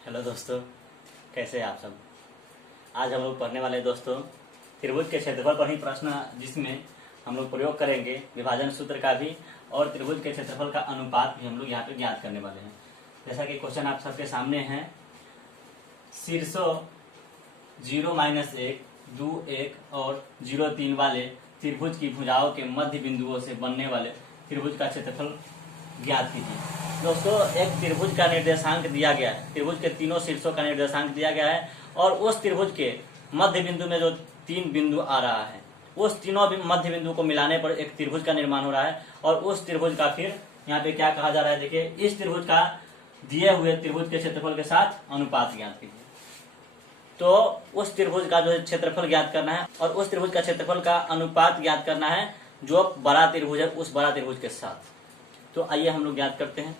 Hello दोस्तों, कैसे हैं आप सब। आज हम लोग पढ़ने वाले हैं दोस्तों त्रिभुज के क्षेत्रफल पर ही प्रश्न, जिसमें हम लोग प्रयोग करेंगे विभाजन सूत्र का भी और त्रिभुज के क्षेत्रफल का अनुपात भी हम लोग यहाँ पे ज्ञात करने वाले हैं। जैसा कि क्वेश्चन आप सबके सामने है, शीर्षों 0-1, 2, 1 और 0-3 वाले त्रिभुज की भुजाओं के मध्य बिंदुओं से बनने वाले त्रिभुज का क्षेत्रफल ज्ञात कीजिए। दोस्तों, एक त्रिभुज का निर्देशांक दिया गया है, त्रिभुज के तीनों शीर्षों का निर्देशांक दिया गया है और उस त्रिभुज के मध्य बिंदु में जो 3 बिंदु आ रहा है, उस तीनों मध्य बिंदु को मिलाने पर एक त्रिभुज का निर्माण हो रहा है। और उस त्रिभुज का फिर यहाँ पे क्या कहा जा रहा है, देखिए, इस त्रिभुज का दिए हुए त्रिभुज के क्षेत्रफल के साथ अनुपात ज्ञात कीजिए। तो उस त्रिभुज का जो क्षेत्रफल ज्ञात करना है और उस त्रिभुज का क्षेत्रफल का अनुपात ज्ञात करना है जो बड़ा त्रिभुज है उस बड़ा त्रिभुज के साथ। तो आइए हम लोग ज्ञात करते हैं।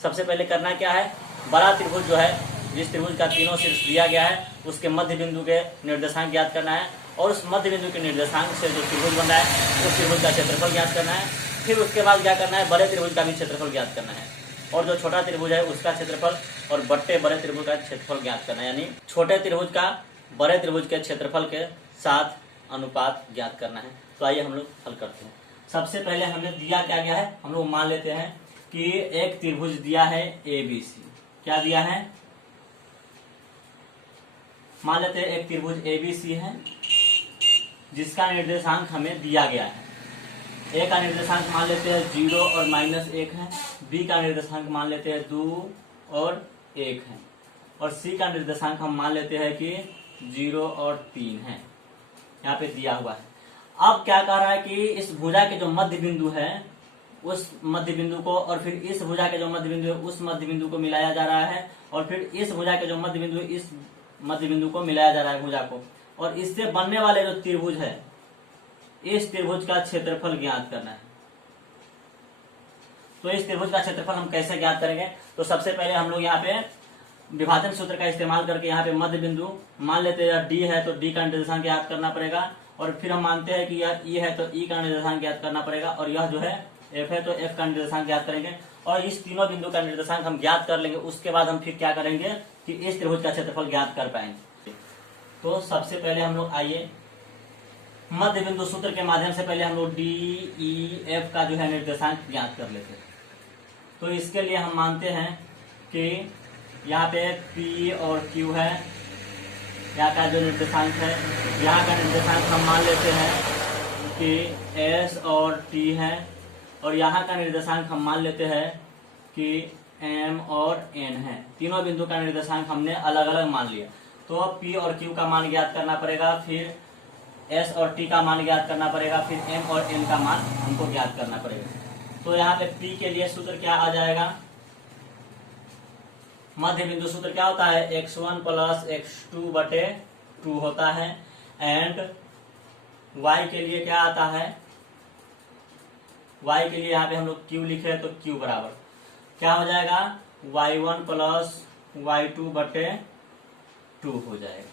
सबसे पहले करना क्या है, बड़ा त्रिभुज जो है, जिस त्रिभुज का तीनों शीर्ष दिया गया है, उसके मध्य बिंदु के निर्देशांक ज्ञात करना है और उस मध्य बिंदु के निर्देशांक से जो त्रिभुज बन रहा है उस त्रिभुज का क्षेत्रफल ज्ञात करना है। फिर उसके बाद क्या करना है, बड़े त्रिभुज का भी क्षेत्रफल ज्ञात करना है और जो छोटा त्रिभुज है उसका क्षेत्रफल और बड़े त्रिभुज का क्षेत्रफल ज्ञात करना है, यानी छोटे त्रिभुज का बड़े त्रिभुज के क्षेत्रफल के साथ अनुपात ज्ञात करना है। तो आइए हम लोग हल करते हैं। सबसे पहले हमने दिया क्या गया है, हम लोग मान लेते हैं कि एक त्रिभुज दिया है ABC। क्या दिया है, मान लेते हैं एक त्रिभुज ABC है जिसका निर्देशांक हमें दिया गया है। A का निर्देशांक मान लेते हैं 0 और -1 है, B का निर्देशांक मान लेते हैं 2 और 1 है और C का निर्देशांक हम मान लेते हैं कि 0 और 3 है। यहाँ पे दिया हुआ है। अब क्या कह रहा है कि इस भुजा के जो मध्य बिंदु है उस मध्य बिंदु को और फिर इस भुजा के जो मध्य बिंदु है उस मध्य बिंदु को मिलाया जा रहा है और फिर इस भुजा के जो मध्य बिंदु है इस मध्य बिंदु को मिलाया जा रहा है भुजा को, और इससे बनने वाले जो त्रिभुज है इस त्रिभुज का क्षेत्रफल ज्ञात करना है। तो इस त्रिभुज का क्षेत्रफल हम कैसे ज्ञात करेंगे, तो सबसे पहले हम लोग यहाँ पे विभाजन सूत्र का इस्तेमाल करके यहाँ पे मध्य बिंदु मान लेते हैं D है तो D का निर्देशांक ज्ञात करना पड़ेगा और फिर हम मानते हैं कि यह E है तो E का निर्देशांक ज्ञात करना पड़ेगा और यह जो है F है तो F का निर्देशांक ज्ञात करेंगे और इस तीनों बिंदु का निर्देशांक हम ज्ञात कर लेंगे। उसके बाद हम फिर क्या करेंगे कि इस त्रिभुज का क्षेत्रफल ज्ञात कर पाएंगे। तो सबसे पहले हम लोग आइए मध्य बिंदु सूत्र के माध्यम से पहले हम लोग DEF का जो है निर्देशांक ज्ञात कर लेते हैं। तो इसके लिए हम मानते हैं कि यहाँ पे P और Q है, यहाँ का जो निर्देशांक है, यहाँ का निर्देशांक हम मान लेते हैं कि S और T है और यहाँ का निर्देशांक हम मान लेते हैं कि M और N है। तीनों बिंदु का निर्देशांक हमने अलग अलग मान लिया। तो P और Q का मान ज्ञात करना पड़ेगा, फिर S और T का मान ज्ञात करना पड़ेगा, फिर M और N का मान हमको ज्ञात करना पड़ेगा। तो यहाँ पे P के लिए सूत्र क्या आ जाएगा, मध्य बिंदु सूत्र क्या होता है, x1 + x2/2 होता है। एंड y के लिए क्या आता है, y के लिए यहाँ पे हम लोग q लिखे तो q बराबर क्या हो जाएगा, y1 + y2/2 हो जाएगा।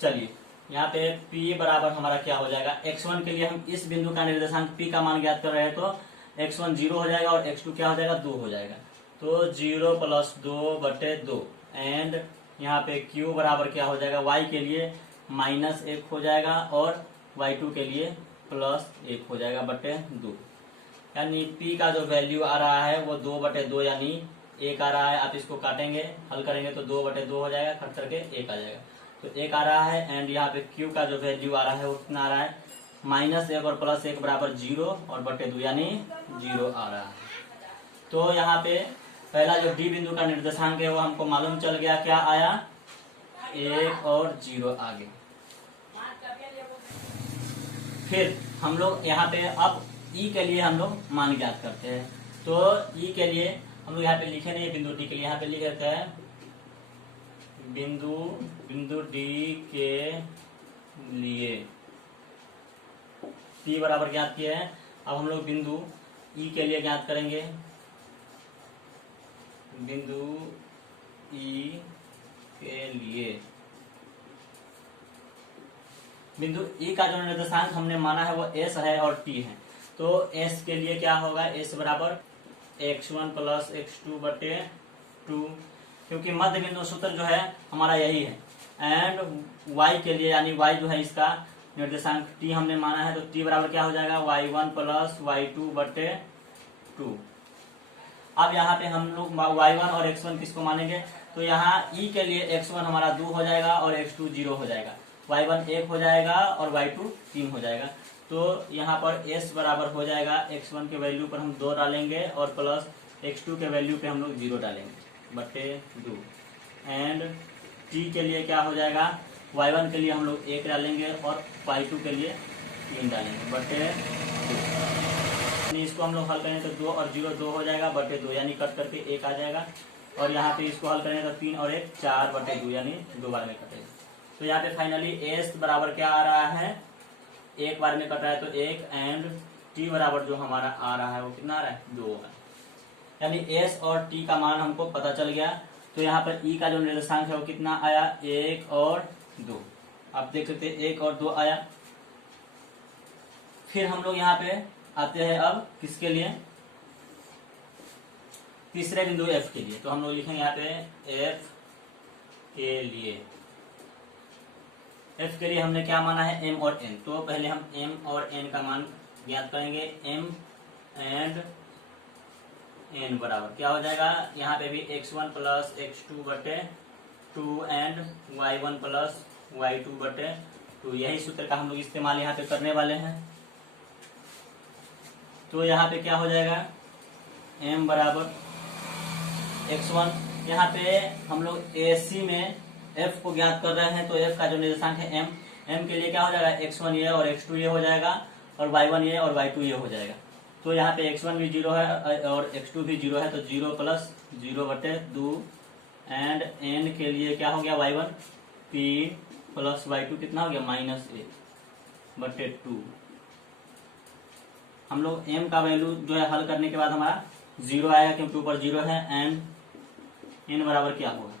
चलिए यहाँ पे p बराबर हमारा क्या हो जाएगा, x1 के लिए हम इस बिंदु का निर्देशांक p का मान ज्ञात कर रहे हैं तो x1 0 हो जाएगा और x2 क्या हो जाएगा, 2 हो जाएगा। तो 0 + 2/2 एंड यहाँ पे q बराबर क्या हो जाएगा, y के लिए -1 हो जाएगा और y2 के लिए +1 हो जाएगा बटे 2। यानी p का जो वैल्यू आ रहा है वो 2/2 यानी 1 आ रहा है। आप इसको काटेंगे, हल करेंगे तो 2/2 हो जाएगा, कट करके 1 आ जाएगा। तो 1 आ रहा है एंड यहाँ पे q का जो वैल्यू आ रहा है वो कितना आ रहा है, -1 और +1 बराबर 0 और बटे 2 यानी 0 आ रहा है। तो यहाँ पे पहला जो D बिंदु का निर्देशांक है वो हमको मालूम चल गया, क्या आया, 1 और 0 आ गया। फिर हम लोग यहाँ पे अब E के लिए हम लोग मान ज्ञात करते हैं। तो E के लिए हम लोग यहाँ पे लिखे नहीं, बिंदु D के लिए यहाँ पे लिख देते हैं बिंदु D के लिए P बराबर ज्ञात किए हैं। अब हम लोग बिंदु E के लिए ज्ञात करेंगे, बिंदु E के लिए बिंदु E का जो निर्देशांक हमने माना है वो S है और T है। तो S के लिए क्या होगा, S बराबर x1 + x2/2 क्योंकि मध्य बिंदु सूत्र जो है हमारा यही है। एंड y के लिए यानी y जो है इसका निर्देशांक t हमने माना है, तो t बराबर क्या हो जाएगा y1 प्लस y2 बटे 2। अब यहाँ पे हम लोग y1 और x1 किसको मानेंगे, तो यहाँ e के लिए x1 हमारा 2 हो जाएगा और x2 0 हो जाएगा, y1 1 हो जाएगा और y2 3 हो जाएगा। तो यहाँ पर s बराबर हो जाएगा x1 के वैल्यू पर हम 2 डालेंगे और प्लस x2 के वैल्यू पे हम लोग 0 डालेंगे बटे 2। एंड t के लिए क्या हो जाएगा, y1 के लिए हम लोग 1 डालेंगे और y2 के लिए 3 डालेंगे बटे 2। इसको हम लोग हल करें तो 2 और 0 2 हो जाएगा बटे 2, यानी कट करके 1 आ जाएगा। और यहाँ पे इसको हल करें तो 3 और 1 4 बटे 2, यानी 2 बार में कटेगा। तो यहाँ पे फाइनली s बराबर क्या आ रहा है, 1 बार में कट रहा है तो 1, एंड t बराबर जो हमारा आ रहा है वो कितना आ रहा है 2 है। यानी s और t का मान हमको पता चल गया। तो यहाँ पर e का जो निर्देशांक है वो कितना आया 1 और 2। आप देख सकते हैं 1 और 2 आया। फिर हम लोग यहाँ पे आते हैं अब किसके लिए, तीसरे बिंदु f के लिए। तो हम लोग लिखेंगे यहाँ पे f के लिए। f के लिए हमने क्या माना है m और n, तो पहले हम m और n का मान ज्ञात करेंगे। m एंड n बराबर क्या हो जाएगा, यहाँ पे भी x1 प्लस x2 बटे 2 एंड y1 प्लस y2 बटे 2। यही सूत्र का हम लोग इस्तेमाल यहाँ पे करने वाले हैं। तो यहाँ पे क्या हो जाएगा m बराबर x1, यहाँ पे हम लोग AC में f को ज्ञात कर रहे हैं, तो f का जो निर्देशांक है m के लिए क्या हो जाएगा x1 ये और x2 ये हो जाएगा और y1 ये और y2 ये हो जाएगा। तो यहाँ पे x1 भी 0 है और x2 भी 0 है, तो 0 प्लस 0 बटे 2। एंड n के लिए क्या हो गया y1 3 प्लस y2 कितना हो गया -1 बटे 2। हम लोग m का वैल्यू जो है हल करने के बाद हमारा 0 आएगा क्योंकि ऊपर 0 है। एंड n बराबर क्या होगा,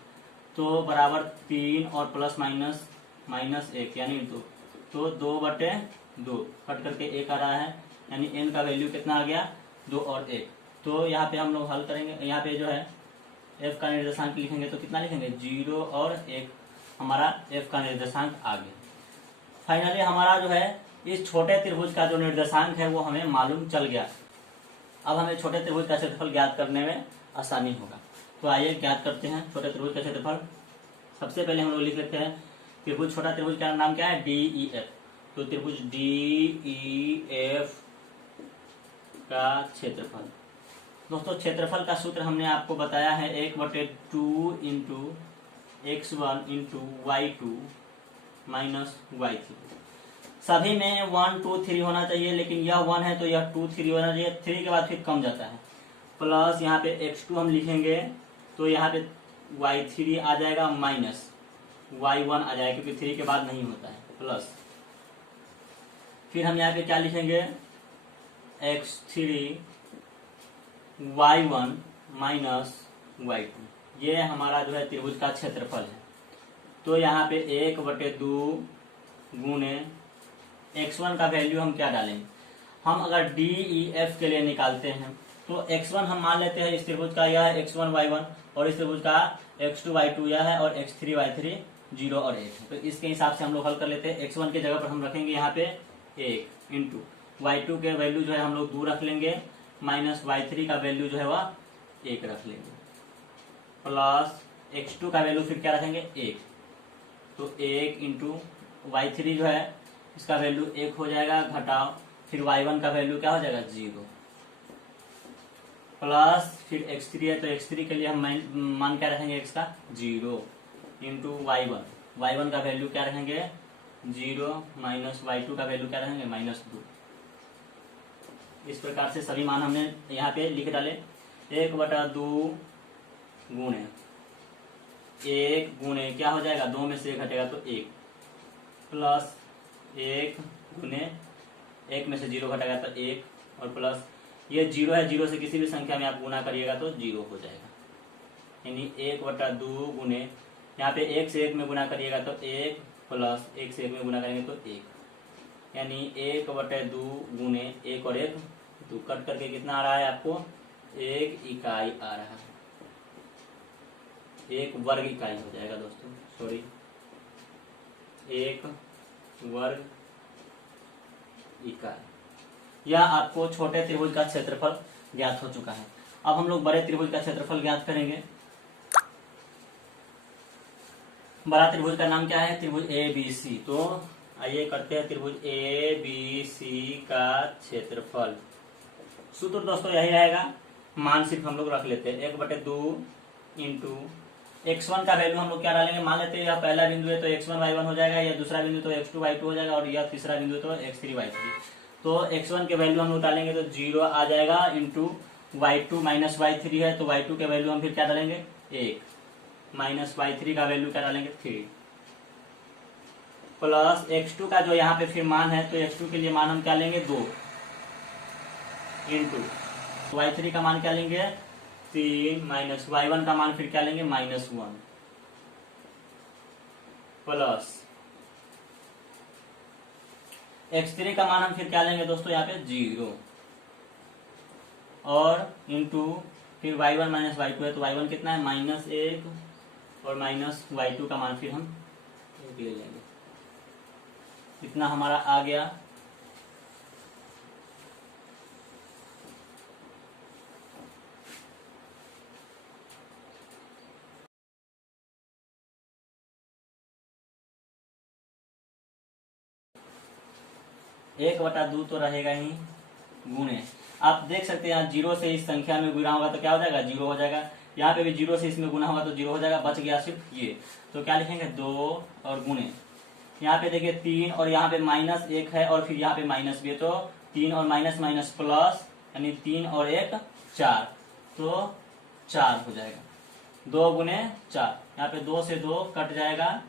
तो बराबर 3 और प्लस माइनस -1 यानी 2, तो 2 बटे 2 कट करके 1 आ रहा है, यानी n का वैल्यू कितना आ गया 2 और 1। तो यहाँ पे हम लोग हल करेंगे, यहाँ पे जो है f का निर्देशांक लिखेंगे तो कितना लिखेंगे 0 और 1, हमारा f का निर्देशांक आ गया। फाइनली हमारा जो है इस छोटे त्रिभुज का जो निर्देशांक है वो हमें मालूम चल गया। अब हमें छोटे त्रिभुज का क्षेत्रफल ज्ञात करने में आसानी होगा। तो आइए ज्ञात करते हैं छोटे त्रिभुज का क्षेत्रफल। सबसे पहले हम लोग लिख लेते हैं त्रिभुज, छोटा त्रिभुज का नाम क्या है DEF। तो त्रिभुज DEF का क्षेत्रफल, दोस्तों क्षेत्रफल का सूत्र हमने आपको बताया है 1/2 into x1 into y2 minus y3। सभी में 1 2 3 होना चाहिए, लेकिन यह 1 है तो यह 2 3 होना चाहिए, 3 के बाद फिर कम जाता है। प्लस यहाँ पे x2 हम लिखेंगे तो यहाँ पे y3 आ जाएगा माइनस y1 आ जाएगा क्योंकि 3 के बाद नहीं होता है, प्लस फिर हम यहाँ पे क्या लिखेंगे x3 y1 माइनस y2। ये हमारा जो है त्रिभुज का क्षेत्रफल है। तो यहाँ पे 1/2 गुणे x1 का वैल्यू हम क्या डालेंगे, हम अगर DEF के लिए निकालते हैं तो x1 हम मान लेते हैं इस त्रिभुज का यह है x1 y1 और इस त्रिभुज का x2 y2 यह है और x3 y3 0 और 1 है। तो इसके हिसाब से हम लोग हल कर लेते हैं। x1 की जगह पर हम रखेंगे यहाँ पे 1 इंटू y2 के वैल्यू जो है हम लोग 2 रख लेंगे, माइनस y3 का वैल्यू जो है वह 1 रख लेंगे, प्लस x2 का वैल्यू फिर क्या रखेंगे 1। तो 1 इंटू y3 जो है इसका वैल्यू 1 हो जाएगा, घटाओ फिर y1 का वैल्यू क्या हो जाएगा 0, प्लस फिर x3 है तो x3 के लिए हम मान क्या रखेंगे x का 0 इंटू y1 का वैल्यू क्या रखेंगे 0 माइनस y2 का वैल्यू क्या रखेंगे -2। इस प्रकार से सभी मान हमने यहाँ पे लिख डाले। 1/2 गुणे 1 गुणे क्या हो जाएगा 2 में से 1 घटेगा तो 1, प्लस 1 गुणे 1 में से 0 घटेगा तो 1 और प्लस ये 0 है, 0 से किसी भी संख्या में आप गुना करिएगा तो 0 हो जाएगा, यानी 1/2 गुणे यहाँ पे 1 से 1 में गुना करिएगा तो 1 प्लस 1 से 1 में गुना करेंगे तो 1, यानी 1/2 गुणे 1 और 1 2 कट करके कितना आ रहा है आपको 1 इकाई आ रहा है। एक वर्ग इकाई हो जाएगा दोस्तों, सॉरी, एक वर्ग इकाई। यह आपको छोटे त्रिभुज का क्षेत्रफल ज्ञात हो चुका है। अब हम लोग बड़े त्रिभुज का क्षेत्रफल ज्ञात करेंगे। बड़ा त्रिभुज का नाम क्या है? त्रिभुज ए बी सी। तो आइए करते हैं त्रिभुज ए बी सी का क्षेत्रफल। सूत्र दोस्तों यही रहेगा, मान सिर्फ हम लोग रख लेते हैं 1/2 इंटू x1 का वैल्यू हम लोग क्या डालेंगे, मान लेते हैं यह पहला बिंदु है तो x1 y1 हो जाएगा, यह दूसरा बिंदु तो x2 y2 हो जाएगा, और यह तीसरा बिंदु तो x3 y3। तो x1 के वैल्यू हम लोग डालेंगे तो 0 आ जाएगा, इंटू y2 माइनस y3 है तो y2 के वैल्यू हम फिर क्या डालेंगे 1, माइनस y3 का वैल्यू क्या डालेंगे 3, प्लस x2 का जो यहाँ पे फिर मान है तो x2 के लिए मान हम क्या लेंगे 2, इंटू y3 का मान क्या लेंगे 3, माइनस y1 का मान फिर क्या लेंगे -1, प्लस x3 का मान हम फिर क्या लेंगे दोस्तों यहाँ पे 0, और इंटू फिर y1 माइनस y2 है तो y1 कितना है -1, और माइनस y2 का मान फिर हम 1 ले लेंगे। इतना हमारा आ गया। एक बटा 2 तो रहेगा ही, गुणे आप देख सकते हैं यहाँ 0 से इस संख्या में गुना होगा तो क्या हो जाएगा 0 हो जाएगा, यहाँ पे भी 0 से इसमें गुना होगा तो 0 हो जाएगा, बच गया सिर्फ ये। तो क्या लिखेंगे 2 और गुणे, यहाँ पे देखिए 3 और यहाँ पे -1 है और फिर यहाँ पे माइनस भी है, तो 3 और माइनस माइनस प्लस, यानी 3 और 1 4, तो 4 हो जाएगा, 2 गुणे 4। यहाँ पे 2 से 2 कट जाएगा,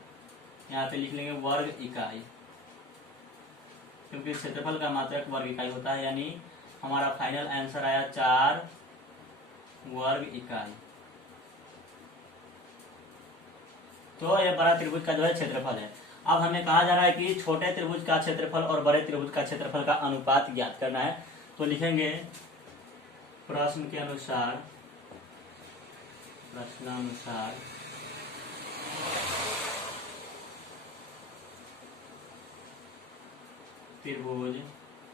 यहाँ पे लिख लेंगे वर्ग इकाई, क्योंकि क्षेत्रफल का मात्रक वर्ग इकाई होता है, यानी हमारा फाइनल आंसर आया 4 वर्ग इकाई। तो यह बड़ा त्रिभुज का जो है क्षेत्रफल है। अब हमें कहा जा रहा है कि छोटे त्रिभुज का क्षेत्रफल और बड़े त्रिभुज का क्षेत्रफल का अनुपात ज्ञात करना है। तो लिखेंगे प्रश्न के अनुसार, प्रश्नानुसार त्रिभुज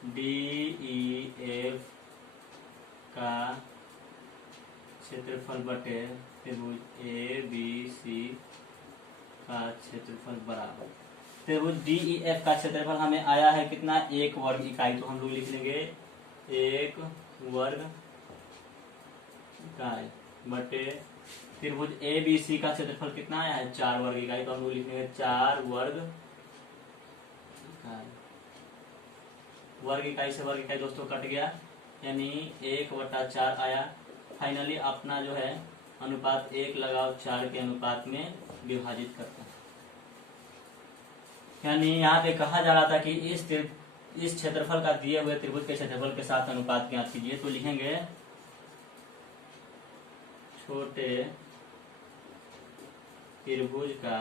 DEF का क्षेत्रफल बटे त्रिभुज ABC का क्षेत्रफल बराबर। त्रिभुज DEF का क्षेत्रफल हमें आया है कितना 1 वर्ग इकाई, तो हम लोग लिख लेंगे 1 वर्ग इकाई बटे त्रिभुज ABC का क्षेत्रफल कितना आया है 4 वर्ग इकाई, तो हम लोग लिख लेंगे 4 वर्ग इकाई। वर्ग इकाई से वर्ग इकाई दोस्तों कट गया, यानी 1/4 आया। फाइनली अपना जो है अनुपात 1 लगाओ 4 के अनुपात में विभाजित करते हैं। यानी यहाँ पे कहा जा रहा था कि इस क्षेत्रफल का दिए हुए त्रिभुज के क्षेत्रफल के साथ अनुपात ज्ञात कीजिए। तो लिखेंगे छोटे त्रिभुज का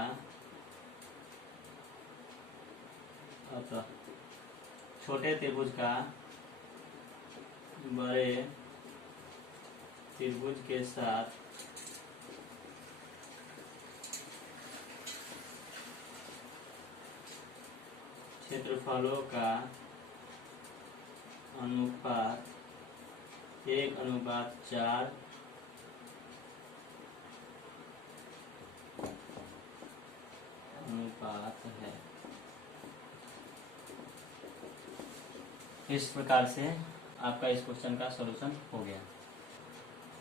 छोटे त्रिभुज का बड़े त्रिभुज के साथ क्षेत्रफलों का अनुपात 1/4 अनुपात है। इस प्रकार से आपका इस क्वेश्चन का सॉल्यूशन हो गया।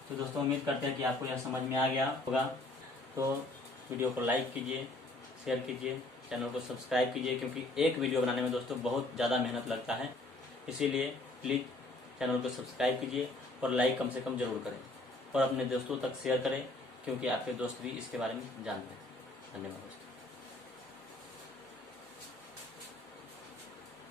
तो दोस्तों उम्मीद करते हैं कि आपको यह समझ में आ गया होगा। तो वीडियो को लाइक कीजिए, शेयर कीजिए, चैनल को सब्सक्राइब कीजिए, क्योंकि एक वीडियो बनाने में दोस्तों बहुत ज़्यादा मेहनत लगता है। इसीलिए प्लीज़ चैनल को सब्सक्राइब कीजिए और लाइक कम से कम ज़रूर करें, और अपने दोस्तों तक शेयर करें, क्योंकि आपके दोस्त भी इसके बारे में जानते हैं। धन्यवाद दोस्तों।